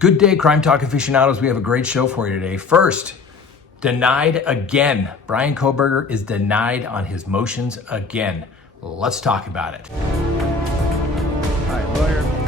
Good day, Crime Talk aficionados. We have a great show for you today. First, denied again. Bryan Kohberger is denied on his motions again. Let's talk about it. All right, lawyer.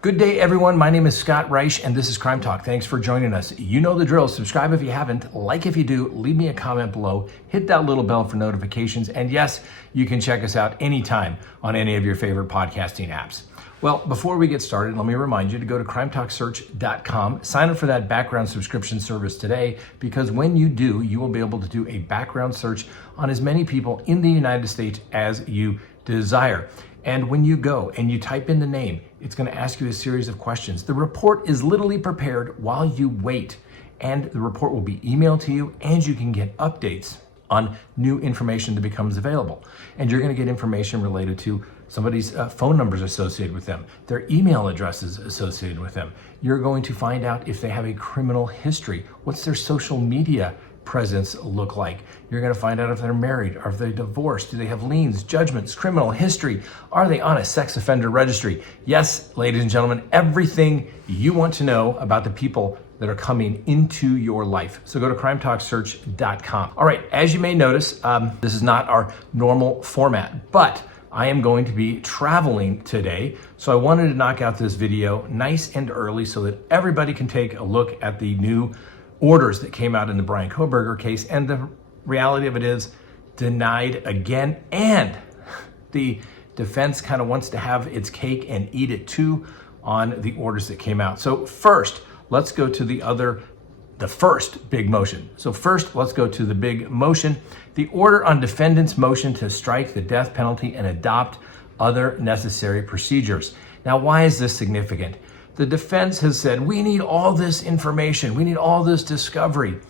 Good day, everyone. My name is Scott Reich, and this is Crime Talk. Thanks for joining us. You know the drill. Subscribe if you haven't. Like if you do. Leave me a comment below. Hit that little bell for notifications. And yes, you can check us out anytime on any of your favorite podcasting apps. Well, before we get started, let me remind you to go to crimetalksearch.com. Sign up for that background subscription service today, because when you do, you will be able to do a background search on as many people in the United States as you desire. And when you go and you type in the name, it's going to ask you a series of questions. The report is literally prepared while you wait, and the report will be emailed to you, and you can get updates on new information that becomes available. And you're going to get information related to somebody's phone numbers associated with them, their email addresses associated with them. You're going to find out if they have a criminal history. What's their social media presence look like? You're going to find out if they're married, or if they're divorced. Do they have liens, judgments, criminal history? Are they on a sex offender registry? Yes, ladies and gentlemen, everything you want to know about the people that are coming into your life. So go to crimetalksearch.com. All right, as you may notice, this is not our normal format, but I am going to be traveling today. So I wanted to knock out this video nice and early so that everybody can take a look at the new orders that came out in the Bryan Kohberger case. And the reality of it is, denied again. And the defense kind of wants to have its cake and eat it too on the orders that came out. So first, let's go to the first big motion. So first, let's go to the big motion. The order on defendant's motion to strike the death penalty and adopt other necessary procedures. Now, why is this significant? The defense has said, we need all this information. We need all this discovery.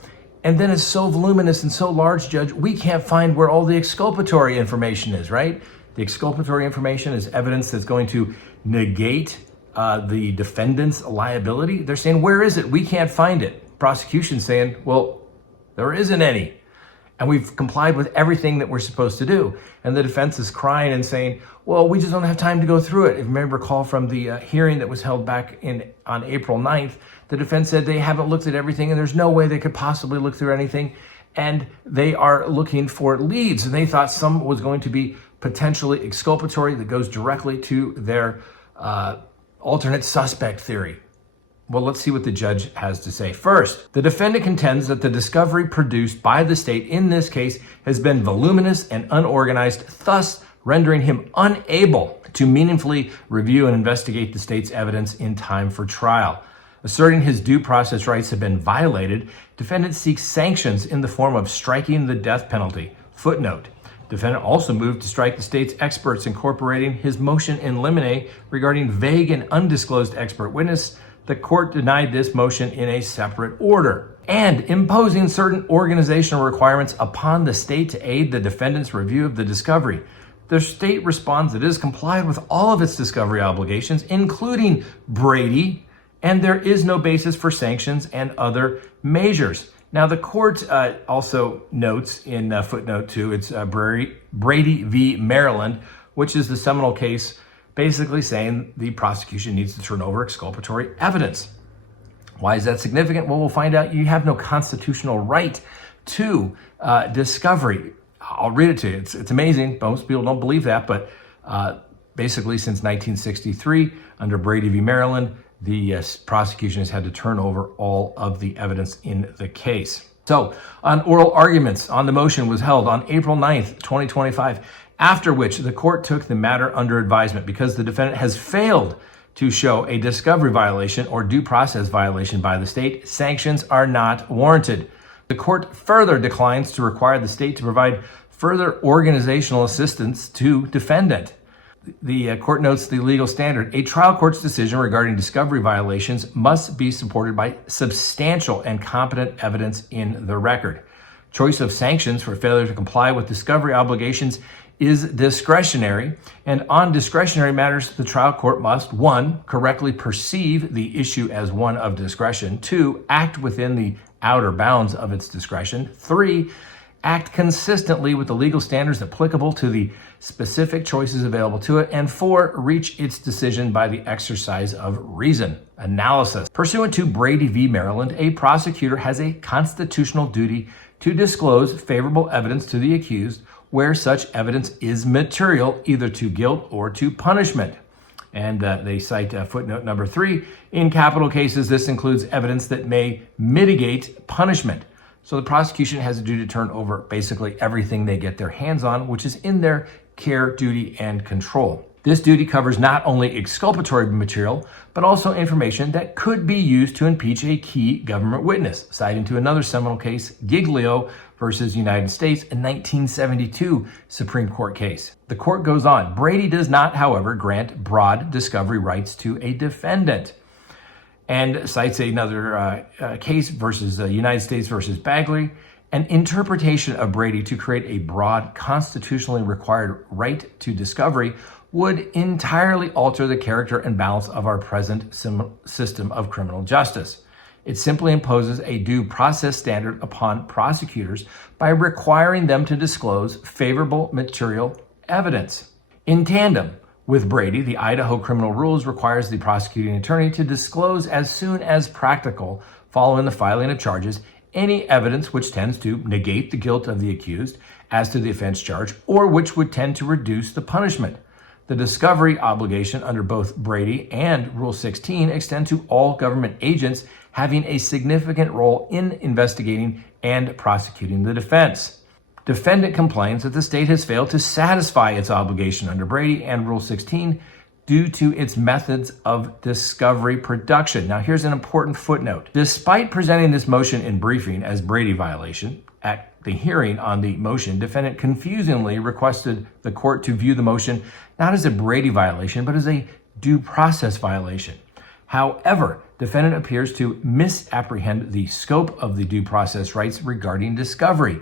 And then it's so voluminous and so large, Judge, we can't find where all the exculpatory information is, right? The exculpatory information is evidence that's going to negate the defendant's liability. They're saying, where is it? We can't find it. Prosecution saying, well, there isn't any. And we've complied with everything that we're supposed to do. And the defense is crying and saying, well, we just don't have time to go through it. If you may recall from the hearing that was held back on April 9th, the defense said they haven't looked at everything and there's no way they could possibly look through anything. And they are looking for leads. And they thought some was going to be potentially exculpatory that goes directly to their alternate suspect theory. Well, let's see what the judge has to say. First, the defendant contends that the discovery produced by the state in this case has been voluminous and unorganized, thus rendering him unable to meaningfully review and investigate the state's evidence in time for trial. Asserting his due process rights have been violated, defendant seeks sanctions in the form of striking the death penalty. Footnote: defendant also moved to strike the state's experts, incorporating his motion in limine regarding vague and undisclosed expert witness. The court denied this motion in a separate order. And imposing certain organizational requirements upon the state to aid the defendant's review of the discovery. The state responds that it has complied with all of its discovery obligations, including Brady, and there is no basis for sanctions and other measures. Now, the court also notes in footnote 2, it's Brady v. Maryland, which is the seminal case basically saying the prosecution needs to turn over exculpatory evidence. Why is that significant? Well, we'll find out. You have no constitutional right to discovery. I'll read it to you. It's amazing. Most people don't believe that, but basically since 1963, under Brady v. Maryland, the prosecution has had to turn over all of the evidence in the case. So, an oral arguments on the motion was held on April 9th, 2025, after which the court took the matter under advisement. Because the defendant has failed to show a discovery violation or due process violation by the state, sanctions are not warranted. The court further declines to require the state to provide further organizational assistance to defendant. The court notes the legal standard. A trial court's decision regarding discovery violations must be supported by substantial and competent evidence in the record. Choice of sanctions for failure to comply with discovery obligations is discretionary, and on discretionary matters, the trial court must, 1, correctly perceive the issue as one of discretion, 2, act within the outer bounds of its discretion, 3, act consistently with the legal standards applicable to the specific choices available to it, and 4, reach its decision by the exercise of reason. Analysis. Pursuant to Brady v. Maryland, a prosecutor has a constitutional duty to disclose favorable evidence to the accused where such evidence is material, either to guilt or to punishment. And they cite footnote number 3. In capital cases, this includes evidence that may mitigate punishment. So the prosecution has a duty to turn over basically everything they get their hands on, which is in their care, duty, and control. This duty covers not only exculpatory material, but also information that could be used to impeach a key government witness, citing to another seminal case, Giglio versus United States, a 1972 Supreme Court case. The court goes on. Brady does not, however, grant broad discovery rights to a defendant, and cites another case versus United States versus Bagley. An interpretation of Brady to create a broad, constitutionally required right to discovery would entirely alter the character and balance of our present system of criminal justice. It simply imposes a due process standard upon prosecutors by requiring them to disclose favorable material evidence. In tandem with Brady, the Idaho criminal rules requires the prosecuting attorney to disclose as soon as practical following the filing of charges any evidence which tends to negate the guilt of the accused as to the offense charge or which would tend to reduce the punishment. The discovery obligation under both Brady and Rule 16 extend to all government agents having a significant role in investigating and prosecuting the defense. Defendant complains that the state has failed to satisfy its obligation under Brady and Rule 16 due to its methods of discovery production. Now, here's an important footnote. Despite presenting this motion in briefing as Brady violation, at the hearing on the motion, defendant confusingly requested the court to view the motion not as a Brady violation, but as a due process violation. However, defendant appears to misapprehend the scope of the due process rights regarding discovery.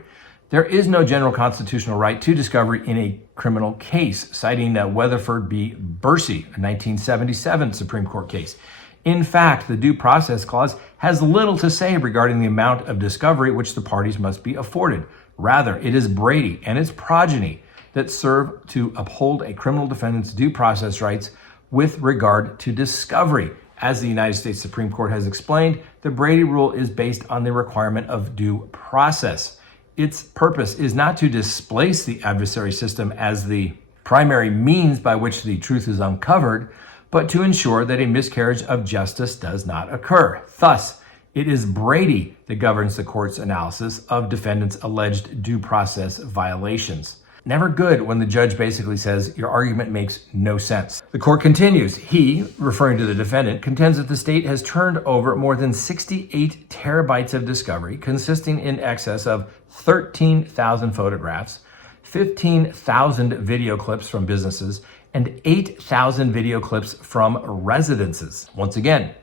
There is no general constitutional right to discovery in a criminal case, citing Weatherford v. Bursey, a 1977 Supreme Court case. In fact, the due process clause has little to say regarding the amount of discovery which the parties must be afforded. Rather, it is Brady and its progeny that serve to uphold a criminal defendant's due process rights with regard to discovery. As the United States Supreme Court has explained, the Brady rule is based on the requirement of due process. Its purpose is not to displace the adversary system as the primary means by which the truth is uncovered, but to ensure that a miscarriage of justice does not occur. Thus, it is Brady that governs the court's analysis of defendants' alleged due process violations. Never good when the judge basically says your argument makes no sense. The court continues. He, referring to the defendant, contends that the state has turned over more than 68 terabytes of discovery, consisting in excess of 13,000 photographs, 15,000 video clips from businesses, and 8,000 video clips from residences. Once again,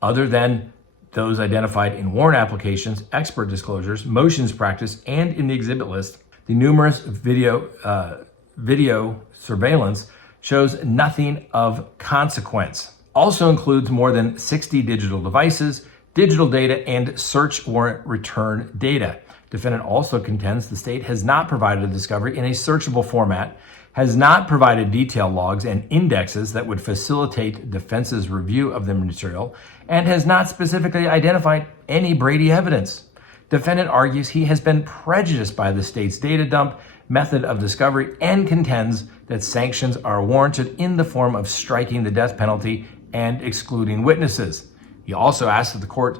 other than those identified in warrant applications, expert disclosures, motions practice, and in the exhibit list, the numerous video surveillance shows nothing of consequence. Also includes more than 60 digital devices, digital data, and search warrant return data. Defendant also contends the state has not provided a discovery in a searchable format, has not provided detailed logs and indexes that would facilitate defense's review of the material, and has not specifically identified any Brady evidence. Defendant argues he has been prejudiced by the state's data dump method of discovery and contends that sanctions are warranted in the form of striking the death penalty and excluding witnesses. He also asks that the court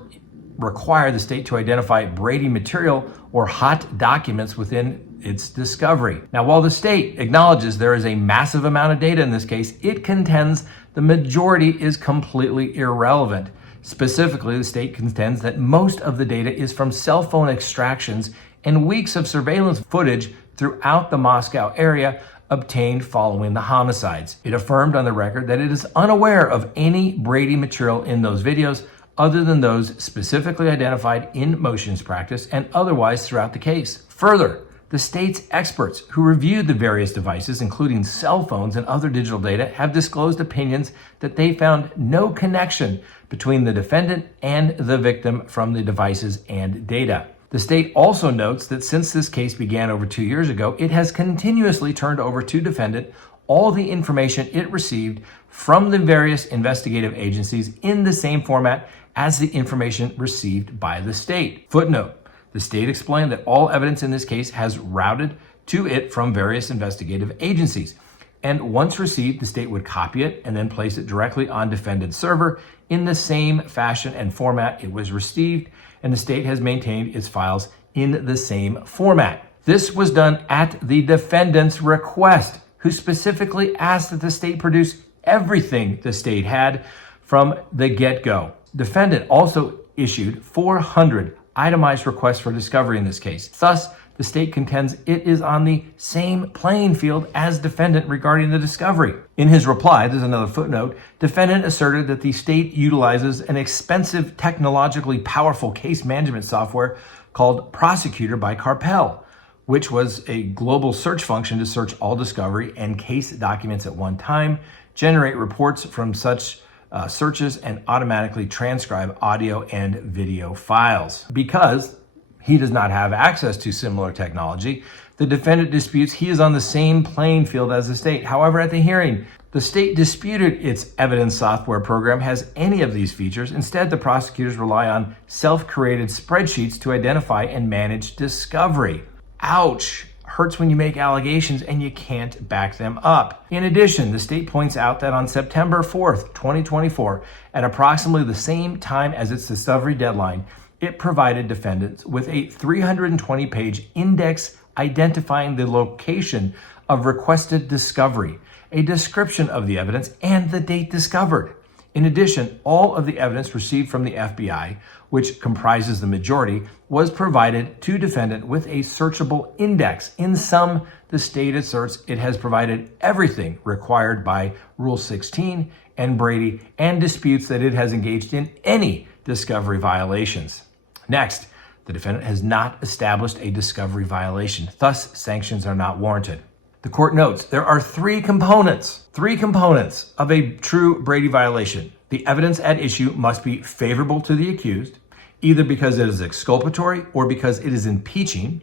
require the state to identify Brady material or hot documents within its discovery. Now, while the state acknowledges there is a massive amount of data in this case, it contends the majority is completely irrelevant. Specifically, the state contends that most of the data is from cell phone extractions and weeks of surveillance footage throughout the Moscow area obtained following the homicides. It affirmed on the record that it is unaware of any Brady material in those videos other than those specifically identified in motions practice and otherwise throughout the case. Further, the state's experts who reviewed the various devices, including cell phones and other digital data, have disclosed opinions that they found no connection between the defendant and the victim from the devices and data. The state also notes that since this case began over 2 years ago, it has continuously turned over to defendant all the information it received from the various investigative agencies in the same format as the information received by the state. Footnote: the state explained that all evidence in this case has routed to it from various investigative agencies, and once received, the state would copy it and then place it directly on defendant's server in the same fashion and format it was received, and the state has maintained its files in the same format. This was done at the defendant's request, who specifically asked that the state produce everything the state had from the get-go. Defendant also issued 400 itemized requests for discovery in this case. Thus, the state contends it is on the same playing field as defendant regarding the discovery. In his reply, there's another footnote, defendant asserted that the state utilizes an expensive, technologically powerful case management software called Prosecutor by Carpel, which was a global search function to search all discovery and case documents at one time, generate reports from such searches, and automatically transcribe audio and video files. Because he does not have access to similar technology, the defendant disputes he is on the same playing field as the state. However, at the hearing, the state disputed its evidence software program has any of these features. Instead, the prosecutors rely on self-created spreadsheets to identify and manage discovery. Ouch! Hurts when you make allegations and you can't back them up. In addition, the state points out that on September 4th, 2024, at approximately the same time as its discovery deadline, it provided defendants with a 320-page index identifying the location of requested discovery, a description of the evidence, and the date discovered. In addition, all of the evidence received from the FBI, which comprises the majority, was provided to defendant with a searchable index. In sum, the state asserts it has provided everything required by Rule 16 and Brady, and disputes that it has engaged in any discovery violations. Next, the defendant has not established a discovery violation. Thus, sanctions are not warranted. The court notes there are three components of a true Brady violation. The evidence at issue must be favorable to the accused, either because it is exculpatory or because it is impeaching,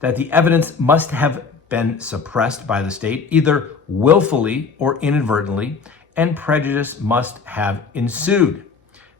that the evidence must have been suppressed by the state, either willfully or inadvertently, and prejudice must have ensued.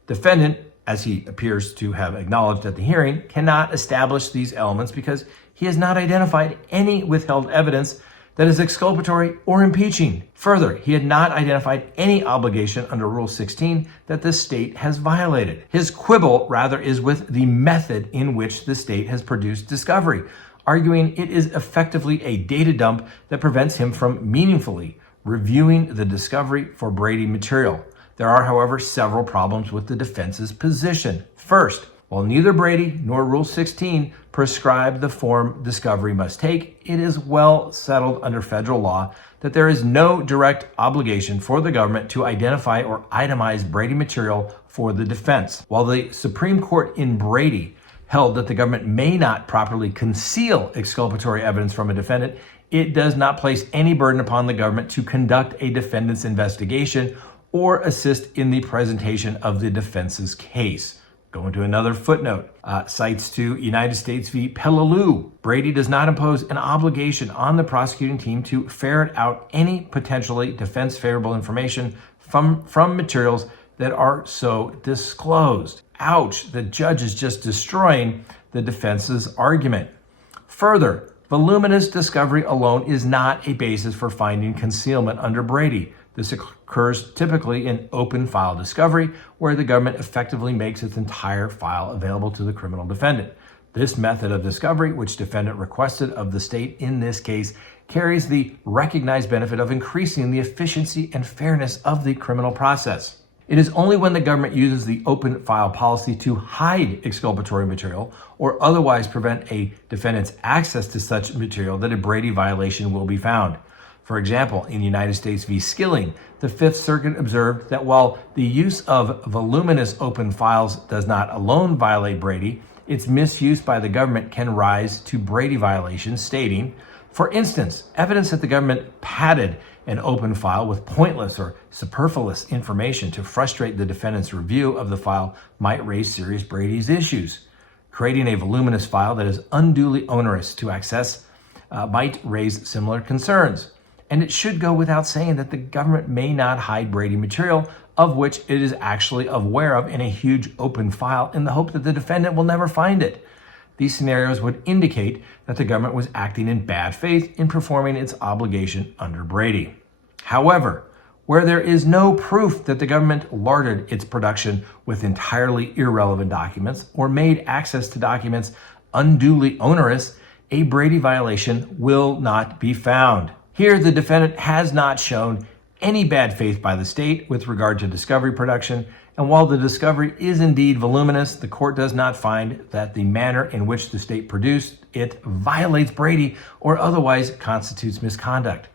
Defendant, as he appears to have acknowledged at the hearing, cannot establish these elements because he has not identified any withheld evidence that is exculpatory or impeaching. Further, he had not identified any obligation under Rule 16 that the state has violated. His quibble, rather, is with the method in which the state has produced discovery, arguing it is effectively a data dump that prevents him from meaningfully reviewing the discovery for Brady material. There are, however, several problems with the defense's position. First, while neither Brady nor Rule 16 prescribe the form discovery must take, it is well settled under federal law that there is no direct obligation for the government to identify or itemize Brady material for the defense. While the Supreme Court in Brady held that the government may not properly conceal exculpatory evidence from a defendant, it does not place any burden upon the government to conduct a defendant's investigation or assist in the presentation of the defense's case. Going to another footnote, cites to United States v. Peleliu. Brady does not impose an obligation on the prosecuting team to ferret out any potentially defense-favorable information from materials that are so disclosed. Ouch, the judge is just destroying the defense's argument. Further, voluminous discovery alone is not a basis for finding concealment under Brady. This occurs typically in open file discovery, where the government effectively makes its entire file available to the criminal defendant. This method of discovery, which defendant requested of the state in this case, carries the recognized benefit of increasing the efficiency and fairness of the criminal process. It is only when the government uses the open file policy to hide exculpatory material or otherwise prevent a defendant's access to such material that a Brady violation will be found. For example, in United States v. Skilling, the Fifth Circuit observed that while the use of voluminous open files does not alone violate Brady, its misuse by the government can rise to Brady violations, stating, for instance, evidence that the government padded an open file with pointless or superfluous information to frustrate the defendant's review of the file might raise serious Brady's issues. Creating a voluminous file that is unduly onerous to access might raise similar concerns. And it should go without saying that the government may not hide Brady material of which it is actually aware of in a huge open file in the hope that the defendant will never find it. These scenarios would indicate that the government was acting in bad faith in performing its obligation under Brady. However, where there is no proof that the government larded its production with entirely irrelevant documents or made access to documents unduly onerous, a Brady violation will not be found. Here, the defendant has not shown any bad faith by the state with regard to discovery production, and while the discovery is indeed voluminous, the court does not find that the manner in which the state produced it violates Brady or otherwise constitutes misconduct.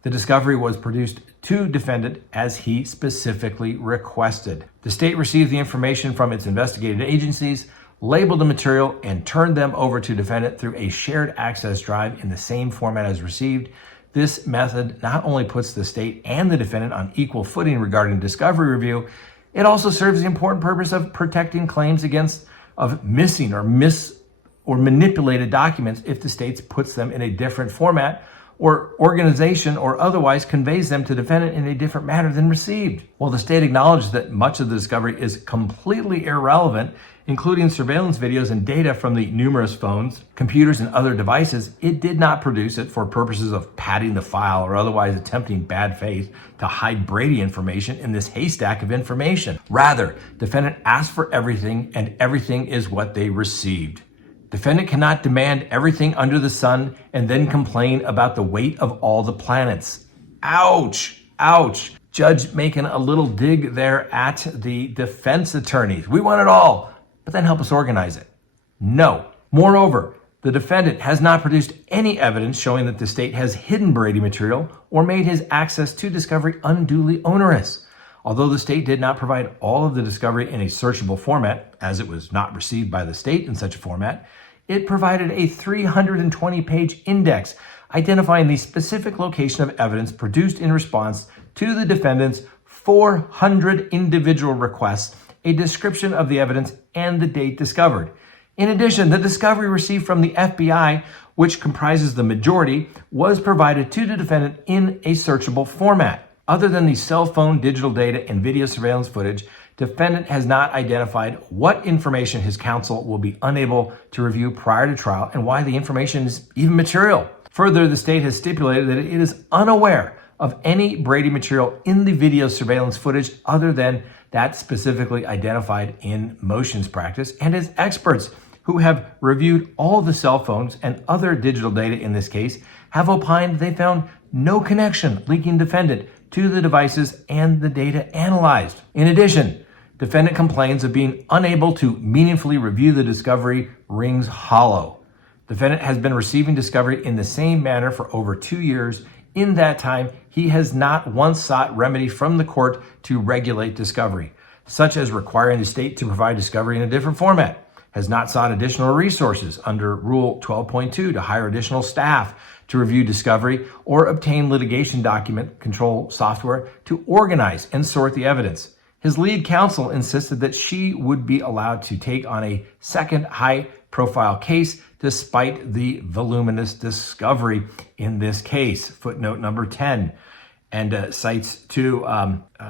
The discovery was produced to defendant as he specifically requested. The state received the information from its investigative agencies, labeled the material, and turned them over to defendant through a shared access drive in the same format as received. This method not only puts the state and the defendant on equal footing regarding discovery review, it also serves the important purpose of protecting claims of missing or manipulated documents if the state puts them in a different format or organization or otherwise conveys them to defendant in a different manner than received. While the state acknowledges that much of the discovery is completely irrelevant, including surveillance videos and data from the numerous phones, computers, and other devices, it did not produce it for purposes of padding the file or otherwise attempting bad faith to hide Brady information in this haystack of information. Rather, defendant asked for everything, and everything is what they received. Defendant cannot demand everything under the sun and then complain about the weight of all the planets. Ouch, ouch. Judge making a little dig there at the defense attorneys. We want it all, but then help us organize it. No. Moreover, the defendant has not produced any evidence showing that the state has hidden Brady material or made his access to discovery unduly onerous. Although the state did not provide all of the discovery in a searchable format, as it was not received by the state in such a format, it provided a 320-page index identifying the specific location of evidence produced in response to the defendant's 400 individual requests, a description of the evidence, and the date discovered. In addition, the discovery received from the FBI, which comprises the majority, was provided to the defendant in a searchable format. Other than the cell phone, digital data, and video surveillance footage, defendant has not identified what information his counsel will be unable to review prior to trial and why the information is even material. Further, the state has stipulated that it is unaware of any Brady material in the video surveillance footage other than that specifically identified in motions practice, and as experts who have reviewed all the cell phones and other digital data in this case have opined they found no connection linking defendant to the devices and the data analyzed. In addition, defendant complains of being unable to meaningfully review the discovery rings hollow. Defendant has been receiving discovery in the same manner for over 2 years. In that time, he has not once sought remedy from the court to regulate discovery, such as requiring the state to provide discovery in a different format, has not sought additional resources under Rule 12.2 to hire additional staff to review discovery or obtain litigation document control software to organize and sort the evidence. His lead counsel insisted that she would be allowed to take on a second high-profile case despite the voluminous discovery in this case. Footnote number 10, and cites to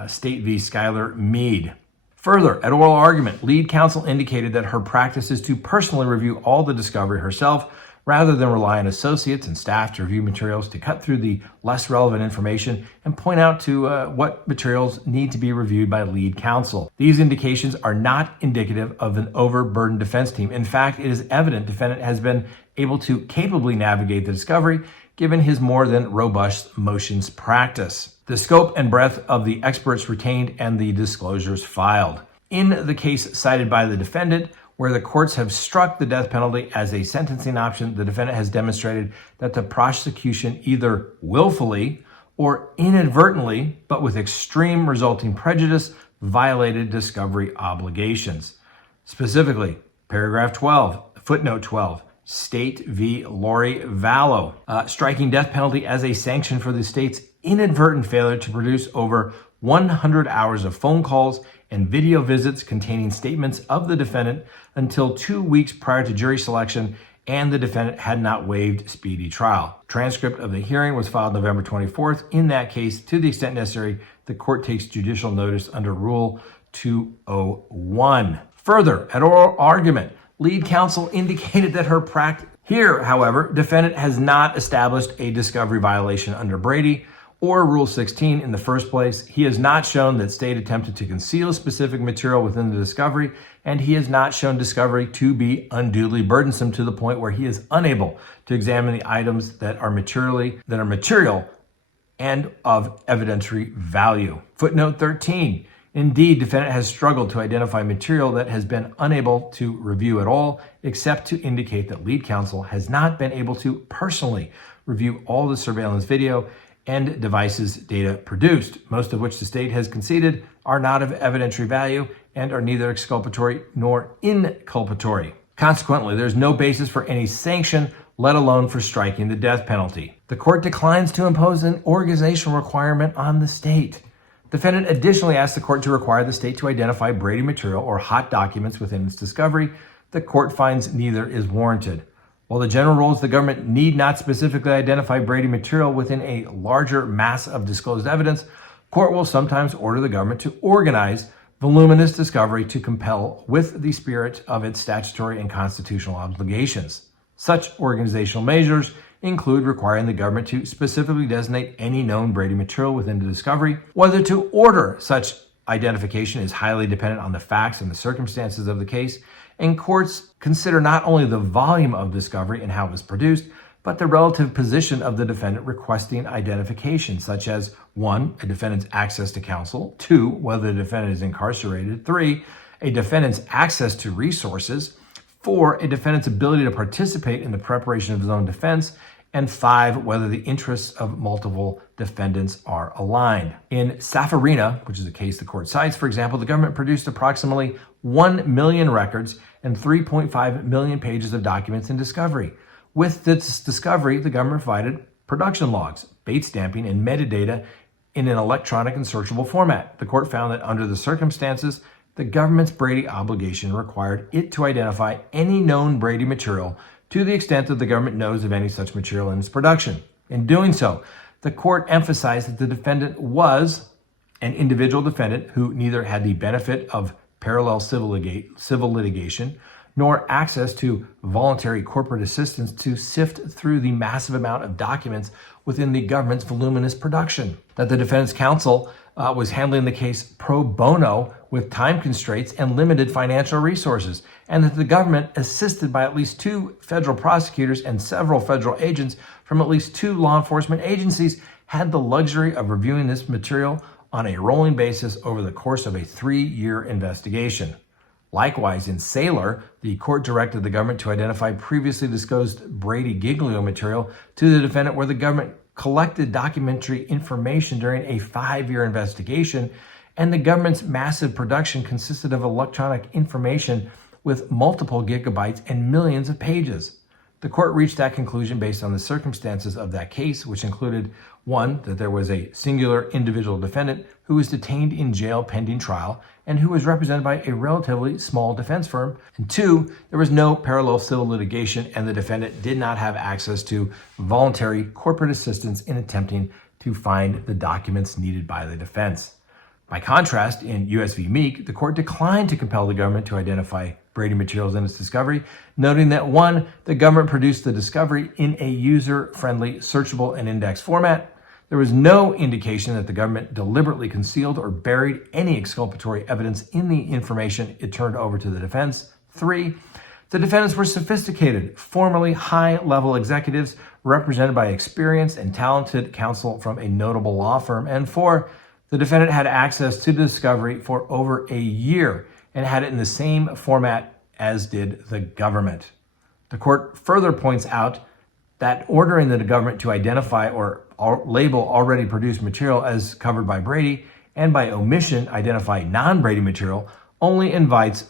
State v. Schuyler Meade. Further, at oral argument, lead counsel indicated that her practice is to personally review all the discovery herself rather than rely on associates and staff to review materials to cut through the less relevant information and point out to what materials need to be reviewed by lead counsel. These indications are not indicative of an overburdened defense team. In fact, it is evident defendant has been able to capably navigate the discovery given his more than robust motions practice, the scope and breadth of the experts retained, and the disclosures filed. In the case cited by the defendant, where the courts have struck the death penalty as a sentencing option, the defendant has demonstrated that the prosecution either willfully or inadvertently, but with extreme resulting prejudice, violated discovery obligations. Specifically, paragraph 12, footnote 12, State v. Lori Vallow, striking death penalty as a sanction for the state's inadvertent failure to produce over 100 hours of phone calls and video visits containing statements of the defendant until 2 weeks prior to jury selection, and the defendant had not waived speedy trial. Transcript of the hearing was filed November 24th. In that case, to the extent necessary, the court takes judicial notice under Rule 201. Further, at oral argument, lead counsel indicated that her practice. Here, however, defendant has not established a discovery violation under Brady or Rule 16 in the first place. He has not shown that state attempted to conceal specific material within the discovery, and he has not shown discovery to be unduly burdensome to the point where he is unable to examine the items that are material and of evidentiary value. Footnote 13. Indeed, defendant has struggled to identify material that has been unable to review at all, except to indicate that lead counsel has not been able to personally review all the surveillance video and devices data produced, most of which the state has conceded are not of evidentiary value and are neither exculpatory nor inculpatory. Consequently, there's no basis for any sanction, let alone for striking the death penalty. The court declines to impose an organizational requirement on the state. Defendant additionally asked the court to require the state to identify Brady material or hot documents within its discovery. The court finds neither is warranted. While the general rule is the government need not specifically identify Brady material within a larger mass of disclosed evidence, court will sometimes order the government to organize voluminous discovery to compel with the spirit of its statutory and constitutional obligations. Such organizational measures include requiring the government to specifically designate any known Brady material within the discovery. Whether to order such identification is highly dependent on the facts and the circumstances of the case, and courts consider not only the volume of discovery and how it was produced, but the relative position of the defendant requesting identification, such as 1, a defendant's access to counsel, 2, whether the defendant is incarcerated, 3, a defendant's access to resources, 4, a defendant's ability to participate in the preparation of his own defense, and 5, whether the interests of multiple defendants are aligned. In Safarina, which is a case the court cites, for example, the government produced approximately 1 million records and 3.5 million pages of documents in discovery. With this discovery, the government provided production logs, bait stamping, and metadata in an electronic and searchable format. The court found that under the circumstances, the government's Brady obligation required it to identify any known Brady material to the extent that the government knows of any such material in its production. In doing so, the court emphasized that the defendant was an individual defendant who neither had the benefit of parallel civil litigation nor access to voluntary corporate assistance to sift through the massive amount of documents within the government's voluminous production. That the defendant's counsel was handling the case pro bono with time constraints and limited financial resources, and that the government, assisted by at least 2 federal prosecutors and several federal agents from at least 2 law enforcement agencies, had the luxury of reviewing this material on a rolling basis over the course of a 3-year investigation. Likewise, in Saylor, the court directed the government to identify previously disclosed Brady Giglio material to the defendant, where the government collected documentary information during a 5-year investigation, and the government's massive production consisted of electronic information with multiple gigabytes and millions of pages. The court reached that conclusion based on the circumstances of that case, which included 1, that there was a singular individual defendant who was detained in jail pending trial and who was represented by a relatively small defense firm, and 2, there was no parallel civil litigation and the defendant did not have access to voluntary corporate assistance in attempting to find the documents needed by the defense. By contrast, in U.S. v. Meek, the court declined to compel the government to identify Brady materials in its discovery, noting that 1, the government produced the discovery in a user-friendly, searchable, and indexed format. There was no indication that the government deliberately concealed or buried any exculpatory evidence in the information it turned over to the defense. 3, the defendants were sophisticated, formerly high-level executives represented by experienced and talented counsel from a notable law firm. And 4, the defendant had access to the discovery for over a year and had it in the same format as did the government. The court further points out that ordering the government to identify or label already produced material as covered by Brady and by omission identify non-Brady material only invites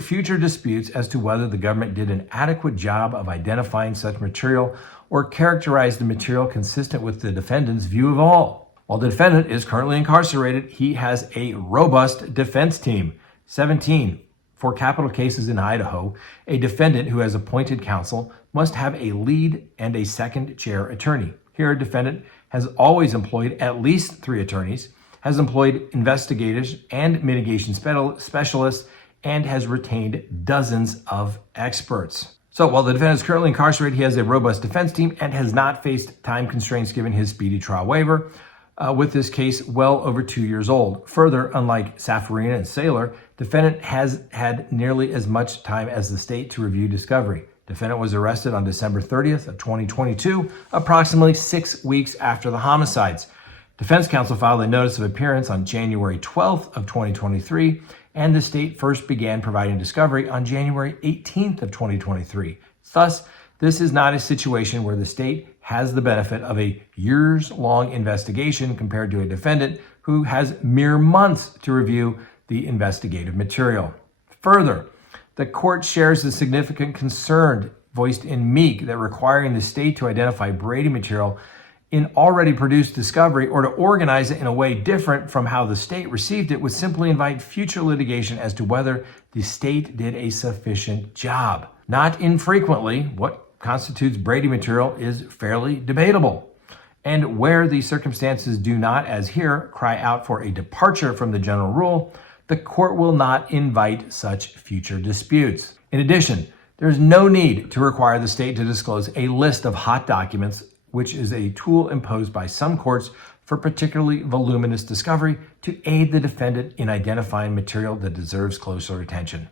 future disputes as to whether the government did an adequate job of identifying such material or characterized the material consistent with the defendant's view of all. While the defendant is currently incarcerated, he has a robust defense team. 17. For capital cases in Idaho, a defendant who has appointed counsel must have a lead and a second chair attorney. Here, a defendant has always employed at least 3 attorneys, has employed investigators and mitigation specialists, and has retained dozens of experts. So while the defendant is currently incarcerated, he has a robust defense team and has not faced time constraints given his speedy trial waiver, with this case well over 2 years old. Further, unlike Safarina and Saylor, defendant has had nearly as much time as the state to review discovery. Defendant was arrested on December 30th of 2022, approximately 6 weeks after the homicides. Defense counsel filed a notice of appearance on January 12th of 2023, and the state first began providing discovery on January 18th of 2023. Thus, this is not a situation where the state has the benefit of a years-long investigation compared to a defendant who has mere months to review the investigative material. Further, the court shares the significant concern voiced in Meek that requiring the state to identify Brady material in already produced discovery or to organize it in a way different from how the state received it would simply invite future litigation as to whether the state did a sufficient job. Not infrequently, what constitutes Brady material is fairly debatable. And where the circumstances do not, as here, cry out for a departure from the general rule, the court will not invite such future disputes. In addition, there is no need to require the state to disclose a list of hot documents, which is a tool imposed by some courts for particularly voluminous discovery to aid the defendant in identifying material that deserves closer attention.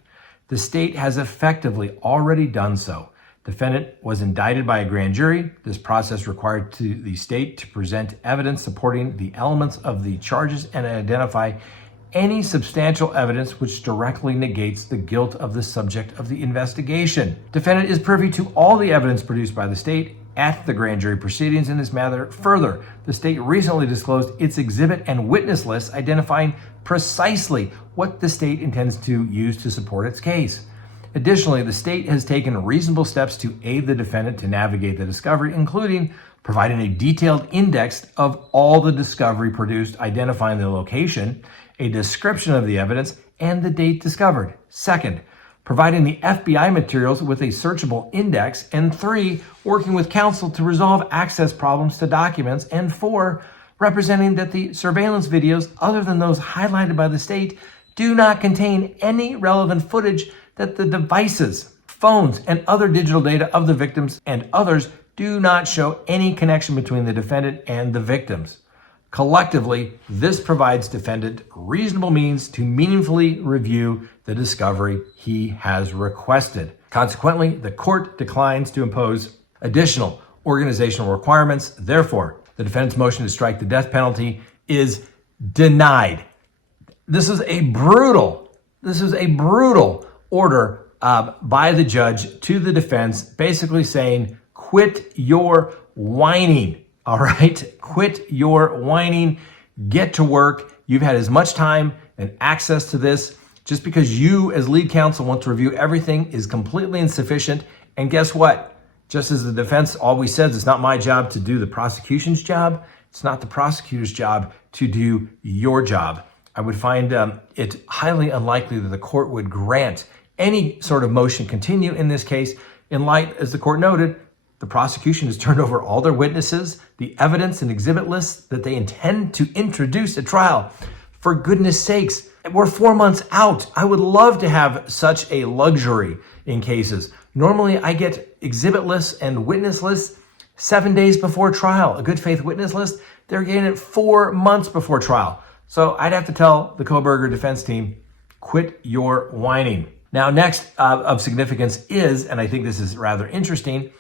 The state has effectively already done so. Defendant was indicted by a grand jury. This process required the state to present evidence supporting the elements of the charges and identify any substantial evidence which directly negates the guilt of the subject of the investigation. Defendant is privy to all the evidence produced by the state at the grand jury proceedings in this matter. Further, the state recently disclosed its exhibit and witness list identifying precisely what the state intends to use to support its case. Additionally, the state has taken reasonable steps to aid the defendant to navigate the discovery, including providing a detailed index of all the discovery produced, identifying the location, a description of the evidence, and the date discovered. Second, providing the FBI materials with a searchable index. And 3, working with counsel to resolve access problems to documents. And 4, representing that the surveillance videos, other than those highlighted by the state, do not contain any relevant footage, that the devices, phones, and other digital data of the victims and others do not show any connection between the defendant and the victims. Collectively, this provides defendant reasonable means to meaningfully review the discovery he has requested. Consequently, the court declines to impose additional organizational requirements. Therefore, the defendant's motion to strike the death penalty is denied. This is a brutal order by the judge to the defense, basically saying, quit your whining. All right, quit your whining, get to work. You've had as much time and access to this. Just because you as lead counsel want to review everything is completely insufficient. And guess what? Just as the defense always says, it's not my job to do the prosecution's job. It's not the prosecutor's job to do your job. I would find it highly unlikely that the court would grant any sort of motion continue in this case, in light, as the court noted, the prosecution has turned over all their witnesses, the evidence and exhibit lists that they intend to introduce at trial. For goodness sakes, we're 4 months out. I would love to have such a luxury in cases. Normally, I get exhibit lists and witness lists 7 days before trial. A good faith witness list, they're getting it 4 months before trial. So I'd have to tell the Kohberger defense team, quit your whining. Now, next of significance is, and I think this is rather interesting,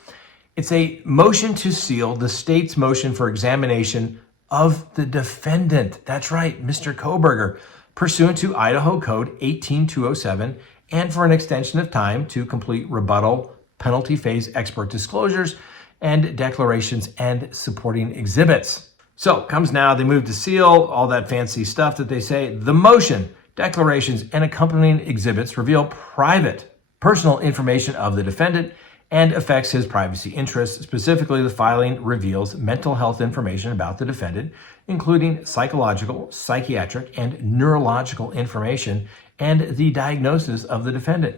it's a motion to seal the state's motion for examination of the defendant. That's right, Mr. Kohberger, pursuant to Idaho Code 18207, and for an extension of time to complete rebuttal, penalty phase expert disclosures, and declarations and supporting exhibits. So comes now, they move to seal, all that fancy stuff that they say. The motion, declarations, and accompanying exhibits reveal private, personal information of the defendant and affects his privacy interests. Specifically, the filing reveals mental health information about the defendant, including psychological, psychiatric, and neurological information, and the diagnosis of the defendant.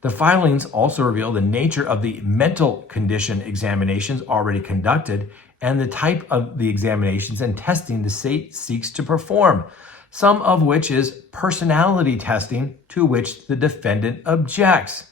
The filings also reveal the nature of the mental condition examinations already conducted and the type of the examinations and testing the state seeks to perform, some of which is personality testing, to which the defendant objects.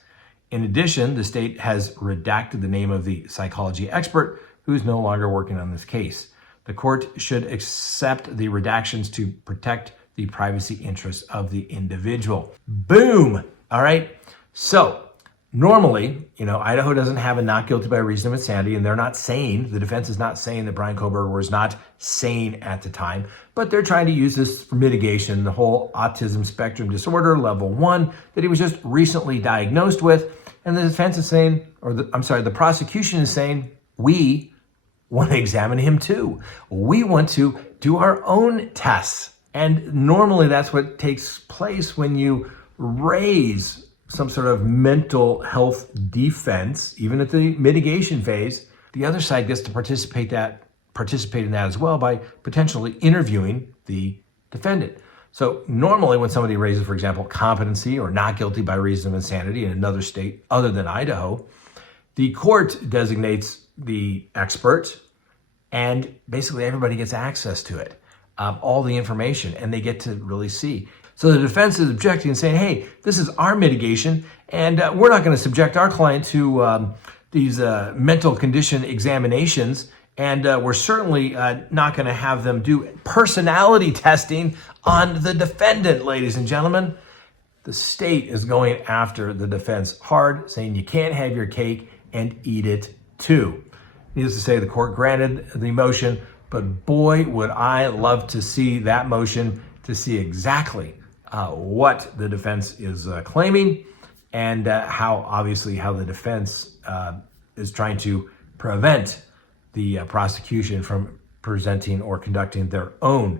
In addition, the state has redacted the name of the psychology expert who is no longer working on this case. The court should accept the redactions to protect the privacy interests of the individual. Boom! All right. So normally, Idaho doesn't have a not guilty by reason of insanity, and they're not saying, the defense is not saying that Bryan Kohberger was not sane at the time, but they're trying to use this for mitigation, the whole autism spectrum disorder, level 1, that he was just recently diagnosed with. And the defense is saying, the prosecution is saying, we want to examine him too. We want to do our own tests. And normally that's what takes place when you raise some sort of mental health defense, even at the mitigation phase. The other side gets to participate in that as well by potentially interviewing the defendant. So normally when somebody raises, for example, competency or not guilty by reason of insanity in another state other than Idaho, the court designates the expert and basically everybody gets access to it, all the information, and they get to really see. So the defense is objecting and saying, hey, this is our mitigation, and we're not going to subject our client to these mental condition examinations, and we're certainly not going to have them do personality testing on the defendant, ladies and gentlemen. The state is going after the defense hard, saying you can't have your cake and eat it too. Needless to say, the court granted the motion, but boy, would I love to see that motion to see exactly what the defense is claiming and how the defense is trying to prevent the prosecution from presenting or conducting their own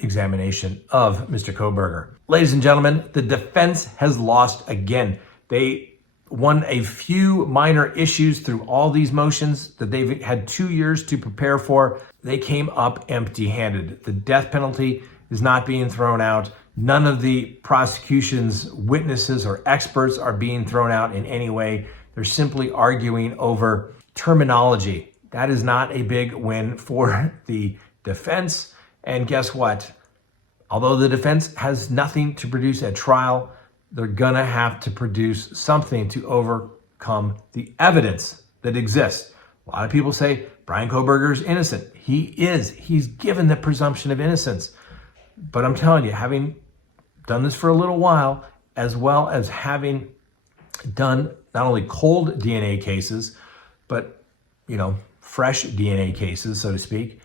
examination of Mr. Kohberger. Ladies and gentlemen, the defense has lost again. They won a few minor issues through all these motions that they've had 2 years to prepare for. They came up empty-handed. The death penalty is not being thrown out. None of the prosecution's witnesses or experts are being thrown out in any way. They're simply arguing over terminology. That is not a big win for the defense. And guess what? Although the defense has nothing to produce at trial, they're gonna have to produce something to overcome the evidence that exists. A lot of people say Bryan Kohberger is innocent. He is. He's given the presumption of innocence. But I'm telling you, having done this for a little while, as well as having done not only cold DNA cases, but, fresh DNA cases, so to speak,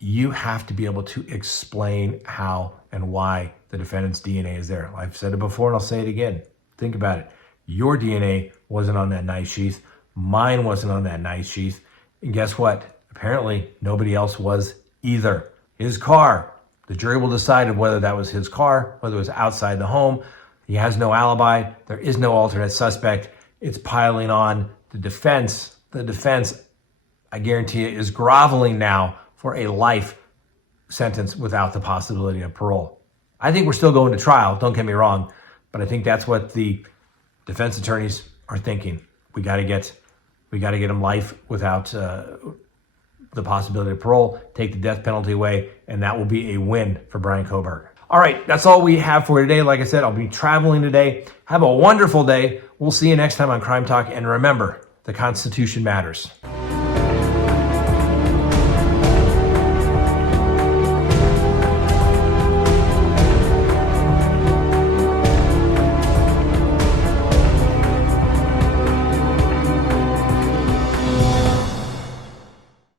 you have to be able to explain how and why the defendant's DNA is there. I've said it before and I'll say it again. Think about it. Your DNA wasn't on that knife sheath. Mine wasn't on that knife sheath. And guess what? Apparently nobody else was either. His car, the jury will decide whether that was his car, whether it was outside the home. He has no alibi. There is no alternate suspect. It's piling on. The defense, I guarantee you, is groveling now for a life sentence without the possibility of parole. I think we're still going to trial, don't get me wrong, but I think that's what the defense attorneys are thinking. We got to get him life without the possibility of parole, take the death penalty away, and that will be a win for Bryan Kohberger. All right, that's all we have for today. Like I said, I'll be traveling today. Have a wonderful day. We'll see you next time on Crime Talk, and remember, the Constitution matters.